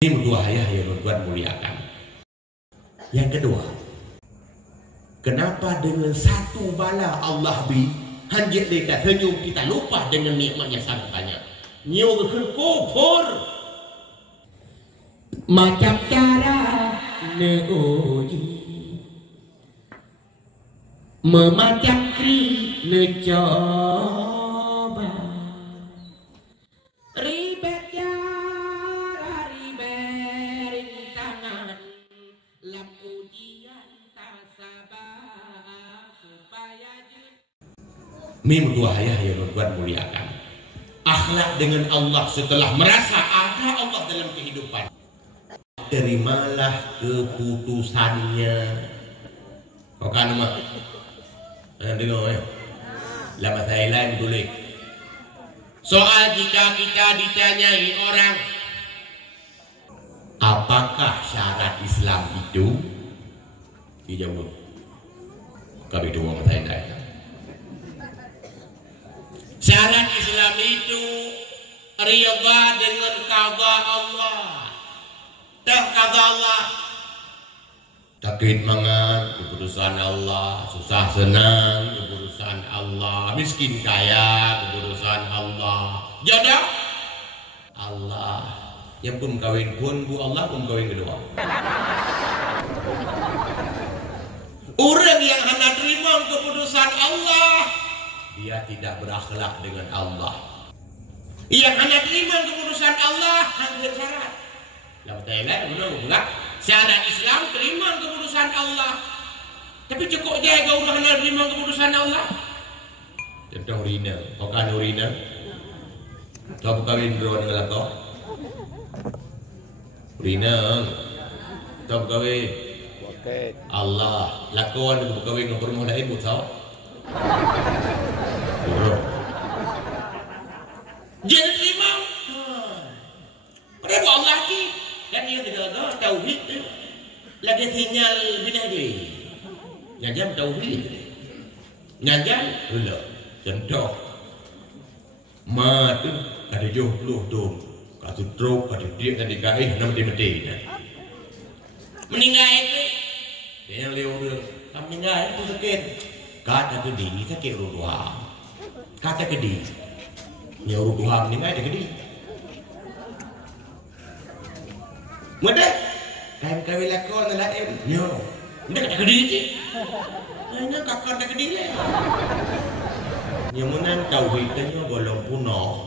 Ini dua ayah yang Tuhan muliakan. Yang kedua, kenapa dengan satu bala Allah hanjit dekat senyum kita lupa dengan nikmatnya sangat banyak. Nyo ke kufur. Macam cara neuji memacam kri necoba ribet ya ribet rintangan lam ujian tak sabar supaya mim dua ayah yang Tuhan muliakan. Akhlak dengan Allah setelah merasa ada Allah dalam kehidupan. Terimalah keputusannya. Kau kan mah? Dengar ya. Lama saya lain boleh. Soal jika kita ditanyai orang, apakah syarat Islam itu? Dijawab. Kami dua saya tanya. Syarat Islam itu ridha dengan qada Allah. Dah qada Allah. Sakit mangan keputusan Allah, susah senang keputusan Allah, miskin kaya keputusan Allah, jodoh Allah. Yang pun kawin pun bu Allah pun kawin kedua. Orang yang hendak terima keputusan Allah, dia tidak berakhlak dengan Allah. Yang hendak terima keputusan Allah hanya syarat. Yang saya ulang syarat Islam terima keputusan Allah. Tapi cukup je kau udah hendak terima keputusan Allah. Contoh urina, kau kan urina. Kau kawin bro dengan kau. Urina, kau kawin. Allah, lakon kau kawin dengan perempuan lain buat jadi terima. Pada Allah ki, dan dia tidak tauhid, lagi sinyal bina dia. Ngajam tauhid, ngajam pula. Contoh, mat ada jodoh tu, kata drop, kata dia kan dikaih, nama dia mati. Meninggal itu, dia yang lewat, kamu meninggal itu sakit. Kata ke dia, sakit ruduham. Kata ke dia, yang ruduham meninggal ada ke dia. Mudah, kawin lakon lain, yo, mudah kata ke dia je. Hanya kakak kata ke dia. Yang menang tauhidnya golong punah.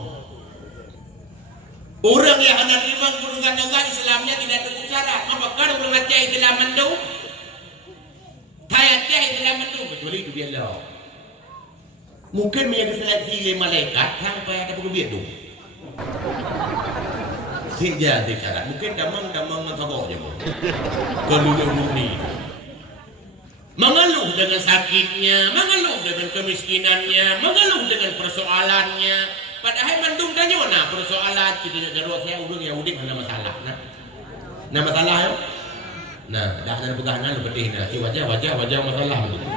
Orang yang hendak terima keputusan Allah Islamnya tidak cukup syarat. Apakah orang baca Islam itu? Tayatnya Islam itu kecuali itu biar Allah. Mungkin menjadi seleksi oleh malaikat sampai ada pengubit tu. Sejak syarat. Mungkin damang sabok je. Keluluh murni. Mengeluh dengan sakitnya, mengeluh dengan kemiskinannya, mengeluh dengan persoalannya. Padahal mandung tanya mana persoalan kita darurat saya urang Yahudi ada masalah. Nah masalah ya. Nah dah ada pertahanan lebih nah si wajah masalah begitu.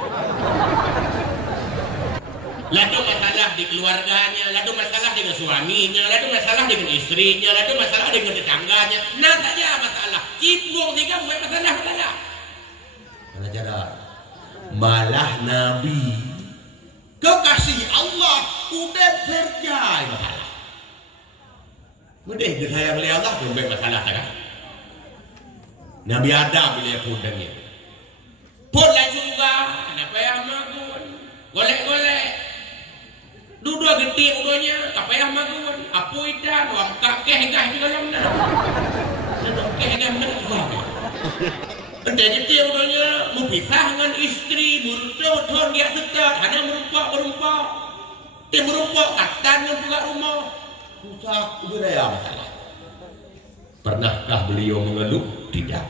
Lalu masalah di keluarganya, lalu masalah dengan suaminya, lalu masalah dengan istrinya, lalu masalah dengan tetangganya. Nah saja masalah. Cipung tiga buat masalah. Mana cara? Malah Nabi kekasih Allah udah terjadi masalah. Mudah disayang oleh Allah tu buat masalah tak? Nabi Adam bila pun dengin. Pun lah juga kenapa yang magun? Golek-golek. Duduk getik udonya, tak payah magun. Apa idan, wang kakeh gah di dalam dah. Kakeh gah menang. Entah dia udonya berpisah dengan istri, berutut dia dekat, hanya merumpak. Dia merumpak katan dengan rumah. Susah budaya masalah. Pernahkah beliau mengeluh? Tidak.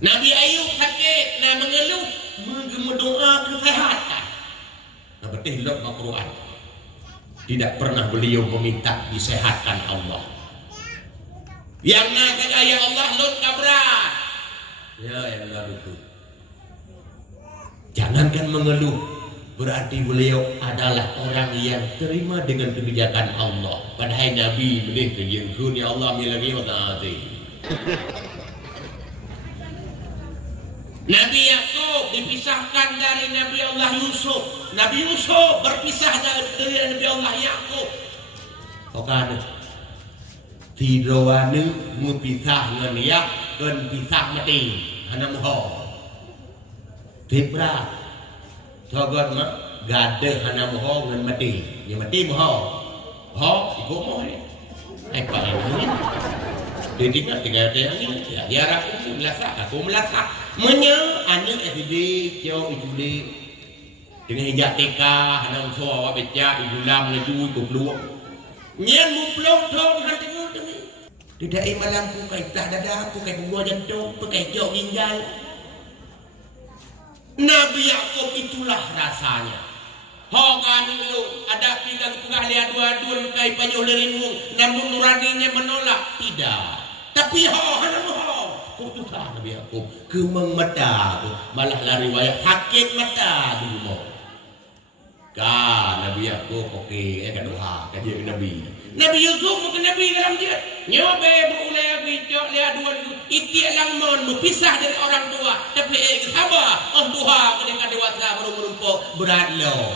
Nabi Ayub sakit, mengeluh, berdoa kesehatan. Betul lok Al-Quran. Tidak pernah beliau meminta disehatkan Allah. Yang nak kata ya Allah lut kabrat. Ya Allah itu. Jangankan mengeluh, berarti beliau adalah orang yang terima dengan kebijakan Allah. Padahal Nabi benih kejengkun ya Allah milagi wata'ati. Nabi Yakub dipisahkan dari Nabi Allah Yusuf. Nabi Yusuf berpisah dari Nabi Allah Yakub. Okane tiroane mupisah ngan ya kan pisah mati hana moho. Tibra Thogot mah gade hana moho ngan mati. Ya mati moho. Ho iku moho. Ai pa ini. Jadi tiga ini ya aku melasa menya anu SD jauh itu di dengan hijab TK hana moho awak beca ibulam leju goblok. Nyen muplok dong hati ngudeng. Tidak malam ku kai tah dada ku kai gua jantung pakai jok ginjal. Nabi Yakub itulah rasanya. Hogan lu ada pigang tengah lihat dua-dua kai panyo lerinung namun nuraninya menolak tidak. Tapi hana moho putusah Nabi Yakub kemeng mata malah lari riwayat sakit mata dulu mau. Nabi Yakub oke kedua kaji Nabi. Nabi Yusuf mungkin Nabi dalam dia nyoba berulai bijak lihat dua itiak langmon berpisah dari orang tua tapi sabar orang tua ketika dewasa baru merumpuk berat lo.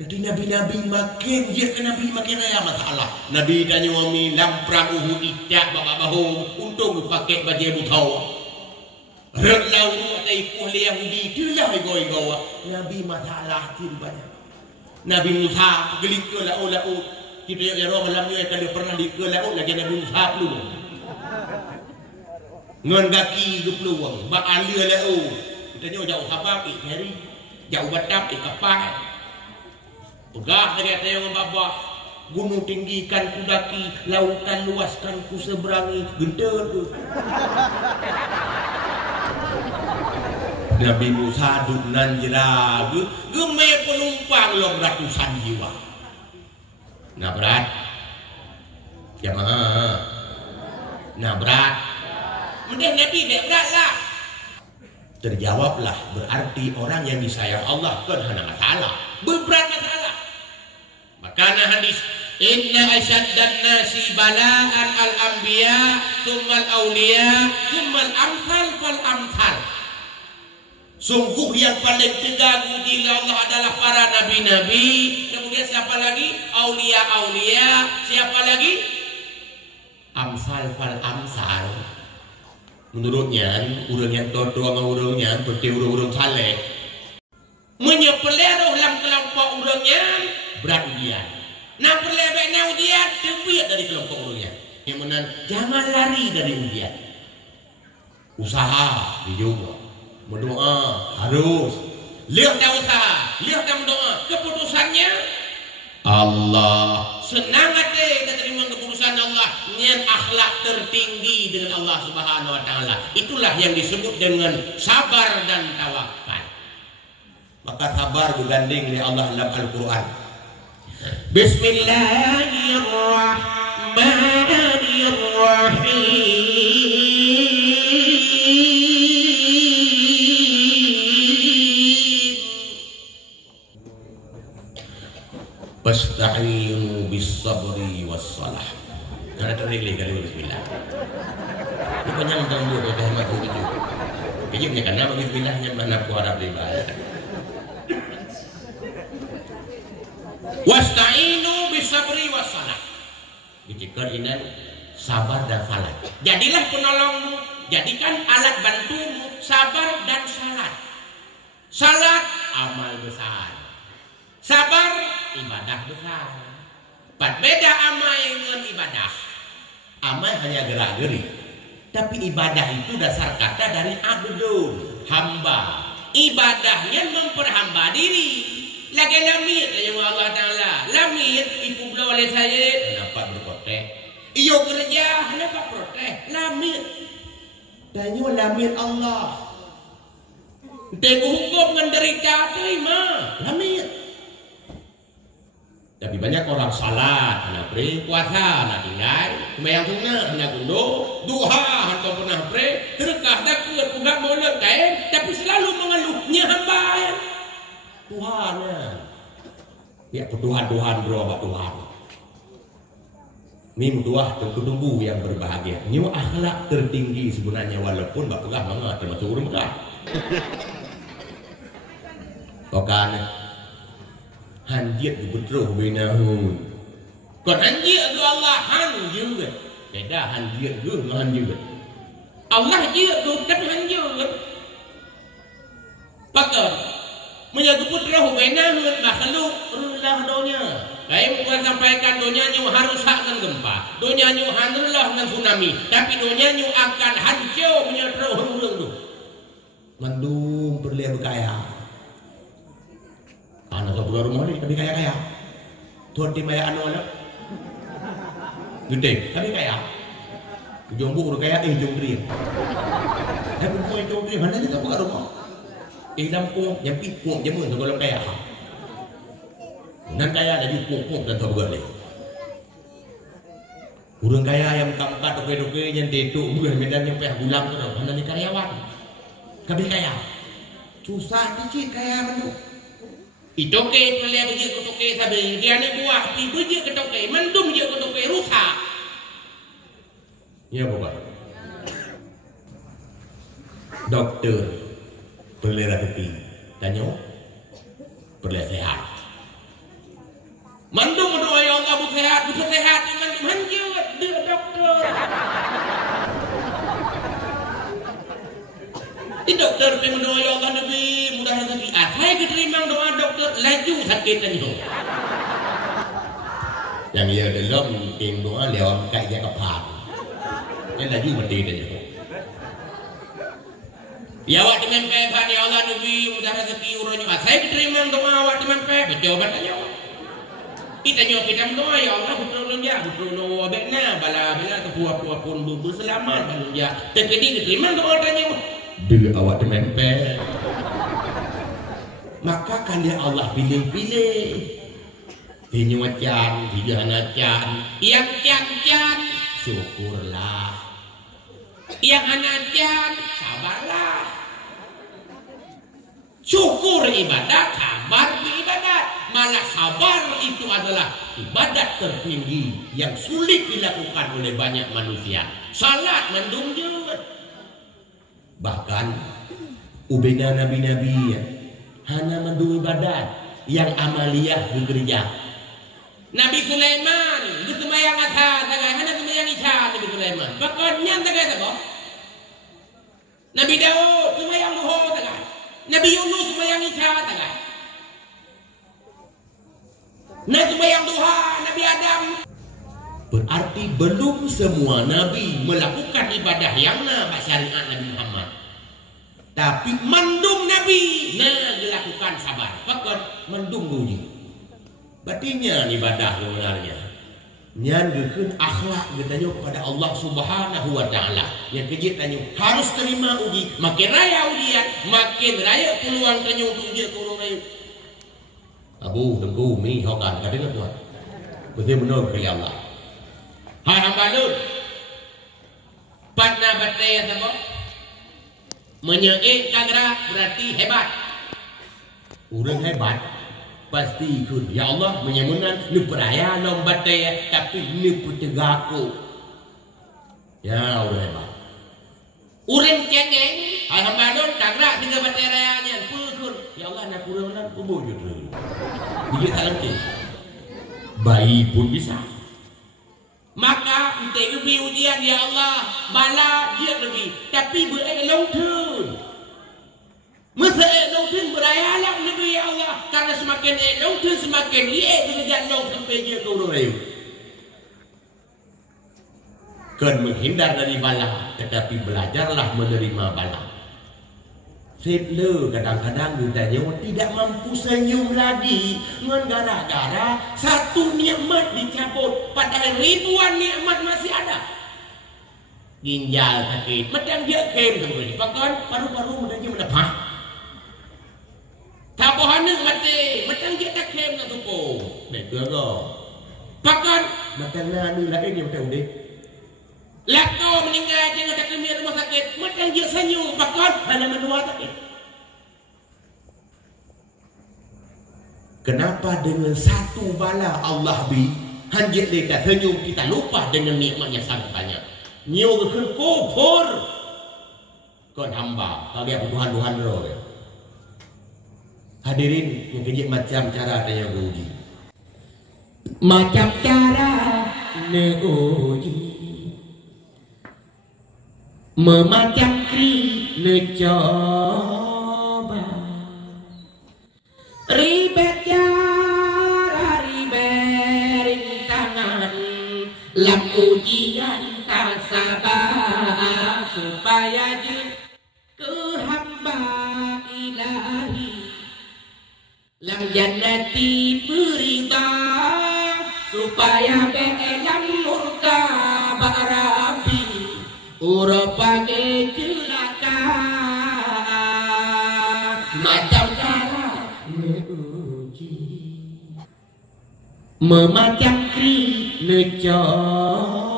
Jadi Nabi makin dia ke Nabi makin raya masalah. Nabi dan nyuami lamprang uhu itiak bapak-bahu untung pakai baju butau. Relau atau ikuh Yahudi itulah ego-ego. Nabi masalah tu banyak. Nabi Musa gelik ke lau kita ya roh malam ni kalau pernah di ke lau lagi Nabi Musa dulu. Ngon gaki 20 wang, bak alia lau. Kita jauh khabar hari jauh batap kapal. Pegah dari atas yang babak gunung tinggikan ku daki, lautan luaskan ku seberangi, gendut tu. Nabi Musa dunan jeragu geme penumpang lo ratusan jiwa. Nah berat jamaah. Nah berat mending Nabi dek berat lah. Terjawablah berarti orang yang disayang Allah kan hana masalah berat masalah. Makanya hadis inna asyaddan nasi bala'an al-anbiya thumma al-awliya thumma al-amthal fal-amthal. Sungguh yang paling tegar uji Allah adalah para nabi-nabi. Kemudian siapa lagi? Aulia-aulia. Siapa lagi? Amsal fal amsal. Menurutnya, urang yang toto sama urangnya seperti urang-urang saleh. Menyepeleruh dalam kelompok urangnya berat ujian. Nah perlebeknya ujian terbiak dari kelompok urangnya. Yang menan jangan lari dari ujian. Usaha dijogo. Berdoa harus lihat tak usaha, lihat tak berdoa. Keputusannya Allah. Senang hati kita terima keputusan Allah. Niat akhlak tertinggi dengan Allah Subhanahu Wa Taala. Itulah yang disebut dengan sabar dan tawakal. Maka sabar digandeng oleh Allah dalam Al-Quran. Bismillahirrahmanirrahim. Wasta'inu bis-sabri was-salah. Karena terlilih kali bismillah. Ini panjang tangguh dah maju gitu. Kayaknya karena bismillahnya mana ku harap dibaca. Wasta'inu bis-sabri was-salah. Dicikar ini sabar dan salat. Jadilah penolongmu, jadikan alat bantumu sabar dan salat. Salat amal besar. Sabar ibadah besar. Beda amal dengan ibadah. Amal hanya gerak-gerik. Tapi ibadah itu dasar kata dari abdul, hamba. Ibadahnya memperhamba diri. Lagi lamit ya Allah Ta'ala. Lamit ibu belah oleh saya. Kenapa berprotes? Iyo kerja, kenapa protes? Lamit. Tanya lamit Allah. Tengok hukum menderita terima. Lamit. Tapi banyak orang salat, anak pre, puasa, anak tinggal, sembahyang sunnah, anak gundu, duha, hantar pernah pre, terkah takut, udah molek kain, tapi selalu mengeluhnya hamba ya. Tuhan ya, Tuhan bro, Pak Tuhan. Ini mudah tunggu yang berbahagia. Ini akhlak tertinggi sebenarnya walaupun Pak Pegah banget termasuk urung Pegah. Kokan hanjit betul binahun. Kon hanjit tu Allah hanjut. Beda hanjit tu hanjut. Allah dia tu tapi hanjut. Pakar menjaga putra binahun makhluk rulah dunia. Baik bukan sampaikan dunianya harus akan gempa, dunianya hanurlah dengan tsunami, tapi dunianya akan hancur menyerah hurung tu. Mendung berlian berkaya. Anak sebuah rumah ni tapi kaya-kaya. Tuan tim ayah anu anak. Gede, tapi kaya. Jombuk udah kaya, jombri. Tapi punya jombri mana ni tak buka rumah. Lampung, nyampi puang jamun kalau kaya. Dan kaya jadi pupuk dan tergolek. Urang kaya yang kamkat doke-doke yang deduk bukan medan yang payah bulang tu dah. Mana ni karyawan? Kabeh kaya. Susah dicik kaya manu. Itoke pelai beje kotoke sabe dia ni buah pi beje kotoke mandum je kotoke rusak. Ya bapak. Doktor pelai rezeki tanya pelai sehat. Mandung doa ya Allah bukan sehat, mandung hanjut dia doktor. Di doktor pengen doa ya Allah Nabi mudah rezeki. Saya diterima doa doktor laju sakit itu. Yang ia dalam tim doa dia kayak dia kepala. Yang laju mati dia. Ya awak dengan pebat ya Allah Nabi mudah rezeki urangnya. Saya diterima doa awak dengan pebat jawaban tanya. Kita nyoba kita doa ya Allah betul ya betul doa bekna bala bala kepuah-puah pun berselamat balun ya. Terkedi diterima doa tanya. Bila awak tempe. Maka kan dia Allah pilih-pilih. Ini wacan, tidak anacan, yang can syukurlah. Yang anacan sabarlah. Syukur ibadat, sabar ibadat. Malah sabar itu adalah ibadat tertinggi yang sulit dilakukan oleh banyak manusia. Salat mandung juga. Bahkan ubena nabi-nabi hanya mandung ibadat yang amaliyah di gereja. Nabi Sulaiman di sembahyang asar tagay hanya sembahyang isya Nabi Sulaiman. Bahkan nyan tagay tak? Nabi Daud sembahyang duha tagay. Nabi Yunus sembahyang isya tagay. Nabi sembahyang duha, Nabi Adam. Berarti belum semua Nabi melakukan ibadah yang nak syariat Nabi Muhammad. Tapi mandung Nabi nak dilakukan sabar. Bahkan mandung uji. Batinya ibadah sebenarnya. Nyan gekeun akhlak getanya kepada Allah Subhanahu wa taala. Yang kejit tanya harus terima uji. Makin raya ujian, makin raya peluang tanya untuk uji ke orang lain. Abu tengku mi hokan kadang tuan. Betul benar ke Allah. Hai hamba lu. Patna batai apa? Menyeik kagra berarti hebat. Orang hebat pasti ikut. Ya Allah menyemunan ni peraya nom batai tapi ni putegaku. Ya orang hebat. Orang cengeng. Hai hamba lu kagra tiga batai rayanya. Pukul. Ya Allah nak kurang nak kubujud. Dia tak lengkap. Bayi pun bisa. Maka kita lebih ujian ya Allah bala dia lebih tapi berelong tun. Masa elong tun beraya lah lebih ya Allah karena semakin elong tun semakin dia derajat long sampai dia ke orang lain. Kan menghindar dari bala tetapi belajarlah menerima bala. Settle kadang-kadang ditanya tidak mampu senyum lagi dengan gara-gara satu nikmat dicabut padahal ribuan nikmat masih ada. Ginjal sakit, macam dia kem kemudian. Bahkan paru-paru mudahnya menepah. tabohaneung mati matang dia tak kem nak tupo dek go pakan matang anu lain yang matang dek lako meninggal jangan tak kemir rumah sakit matang dia senyum pakan hanya menua sakit. Kenapa dengan satu bala Allah bi hanjit dekat senyum kita lupa dengan nikmatnya sangat banyak. Nyo ke kufur. Kon hamba kali apa Tuhan roh. Hadirin yang kejik macam cara tanya uji. Macam cara neuji. Memacam kri necoba. Ribet ya ribet rintangan lam ujian tak sabar supaya ke hamba ilahi lam jannati berita supaya belam murka barabi urapake celaka macam cara memacam kri necoba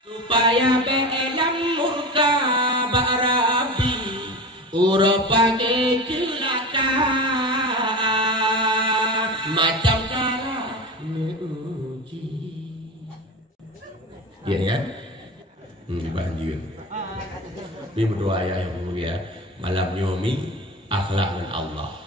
supaya belam murka barabi urapake celaka macam cara neuji ya kan banjir ini berdoa ya yang mulia malam nyomi akhlak dengan Allah